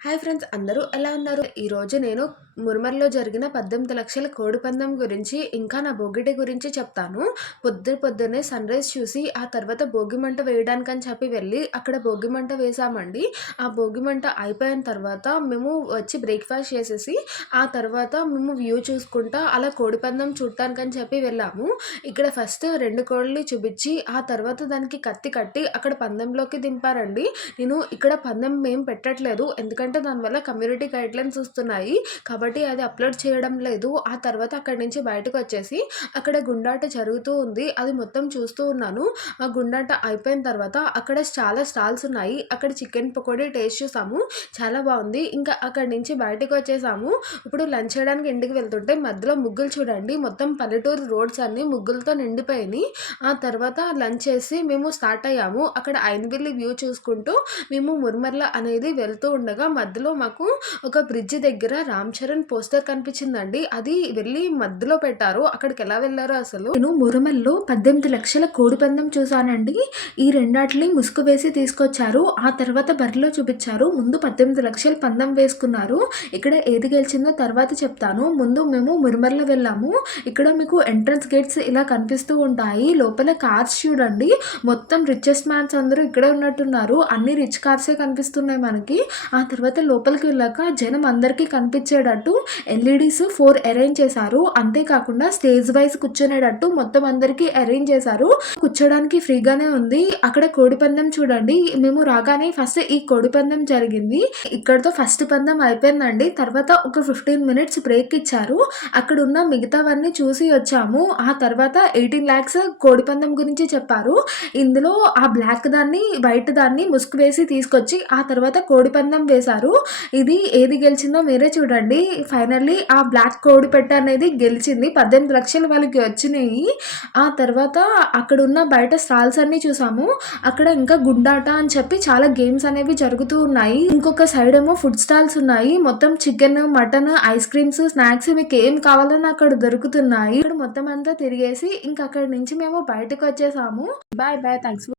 Hi friends, అందరూ ఎలా ఉన్నారు? ఈరోజు నేను మురమర్లో జరిగిన 18 లక్షల కోడి పందెం గురించి ఇంకా నా భోగిటి గురించి చెప్తాను. పొద్దున్నే సన్‌రైజ్ చూసి ఆ తర్వాత భోగి మంట వేయడానికని చెప్పి వెళ్ళి అక్కడ భోగి మంట వేశామండి. ఆ భోగి మంట అయిపోయిన తర్వాత మేము వచ్చి బ్రేక్‌ఫాస్ట్ చేసేసి ఆ తర్వాత మేము వ్యూ చూసుకుంటా అలా కోడి పందెం చూడటానికని చెప్పి వెళ్ళాము. ఇక్కడ ఫస్ట్ 2 కోడిల్ని చూపించి ఆ తర్వాత దానికి కత్తి కట్టి అక్కడ పందెంలోకి దింపారండి. నేను ఇక్కడ పందెం ఏం పెట్టట్లేదు. ఎందుకంటే దానివల్ల కమ్యూనిటీ గైడ్‌లైన్స్ వస్తున్నాయి. కాబట్టి అది అప్‌లోడ్ చేయడం లేదు. ఆ తర్వాత అక్కడి నుంచి బయటకొచ్చేసి అక్కడ గుండాట జరుగుతూ ఉంది. అది మొత్తం చూస్తూ ఉన్నాను. ఆ గుండాట అయిపోయిన తర్వాత అక్కడ చాలా స్టాల్స్ ఉన్నాయి. అక్కడ చికెన్ పకోడీ టేస్ట్ చూసాము. చాలా బావుంది. ఇంకా అక్కడి నుంచి బయటకొచ్చేసాము. ఇప్పుడు లంచ్ చేయడానికి ఇంటికి వెళ్తుంటే మధ్యలో ముగ్గులు చూడండి. మొత్తం పల్లెటూరు రోడ్స్ అన్నీ ముగ్గులతో నిండిపోయినాయి. ఆ తర్వాత లంచ్ చేసి మేము స్టార్ట్ అయ్యాము. అక్కడ ఐన్‌బిల్లి వ్యూ చూసుకుంటూ మేము మురమర్ల అనేది వెళ్తూ ఉండగా మధ్యలో మాకు ఒక బ్రిడ్జ్ దగ్గర రామ్ చరణ్ పోస్టర్ కనిపించిందండి. అది వెళ్ళి మధ్యలో పెట్టారు. అక్కడికి ఎలా వెళ్లారో అసలు. నేను మురమల్లో 18 లక్షల కోడి పందెం చూసానండి. ఈ రెండాటిని ముసుగు వేసి తీసుకొచ్చారు. ఆ తర్వాత బరిలో చూపించారు. ముందు 18 లక్షల పందెం వేసుకున్నారు. ఇక్కడ ఏది గెలిచిందో తర్వాత చెప్తాను. ముందు మేము మురమర్ల వెళ్ళాము. ఇక్కడ మీకు ఎంట్రన్స్ గేట్స్ ఇలా కనిపిస్తూ ఉంటాయి. లోపల కార్స్ చూడండి. మొత్తం రిచెస్ట్ మ్యాన్స్ అందరూ ఇక్కడే ఉన్నట్టున్నారు. అన్ని రిచ్ కార్సే కనిపిస్తున్నాయి మనకి. ఆ తర్వాత లోపలికి వెళ్ళాక జనం అందరికీ కనిపించేటట్టు ఎల్ఈడీస్ 4 అరేంజ్ చేశారు. అంతేకాకుండా స్టేజ్ వైజ్ కూర్చునేటట్టు మొత్తం అందరికీ అరేంజ్ చేశారు. కూర్చోడానికి ఫ్రీగానే ఉంది. అక్కడ కోడి పందెం చూడండి. మేము రాగానే ఫస్ట్ ఈ కోడి పందెం జరిగింది. ఇక్కడతో ఫస్ట్ పందెం అయిపోయిందండి. తర్వాత ఒక 15 మినిట్స్ బ్రేక్ ఇచ్చారు. అక్కడ ఉన్న మిగతావన్నీ చూసి వచ్చాము. ఆ తర్వాత 18 lakhs కోడి పందెం గురించి చెప్పారు. ఇందులో ఆ బ్లాక్ దాన్ని వైట్ దాన్ని ముసుగు వేసి తీసుకొచ్చి ఆ తర్వాత కోడి పందెం వేశారు. ఇది ఏది గెలిచిందో మీరే చూడండి. ఫైనల్లీ ఆ బ్లాక్ కోడి పెట్ట అనేది గెలిచింది. 18 లక్షలు వాళ్ళకి వచ్చినాయి. ఆ తర్వాత అక్కడున్న బయట స్టాల్స్ అన్నీ చూసాము. అక్కడ ఇంకా గుండాట అని చెప్పి చాలా గేమ్స్ అనేవి జరుగుతూ ఉన్నాయి. ఇంకొక సైడ్ ఏమో ఫుడ్ స్టాల్స్ ఉన్నాయి. మొత్తం chicken, mutton, ice creams, snacks మీకు ఏం కావాలన్నా అక్కడ దొరుకుతున్నాయి. ఇక్కడ మొత్తం అంతా తిరిగేసి ఇంకా అక్కడి నుంచి మేము బయటకు వచ్చేసాము. Bye bye. థ్యాంక్స్.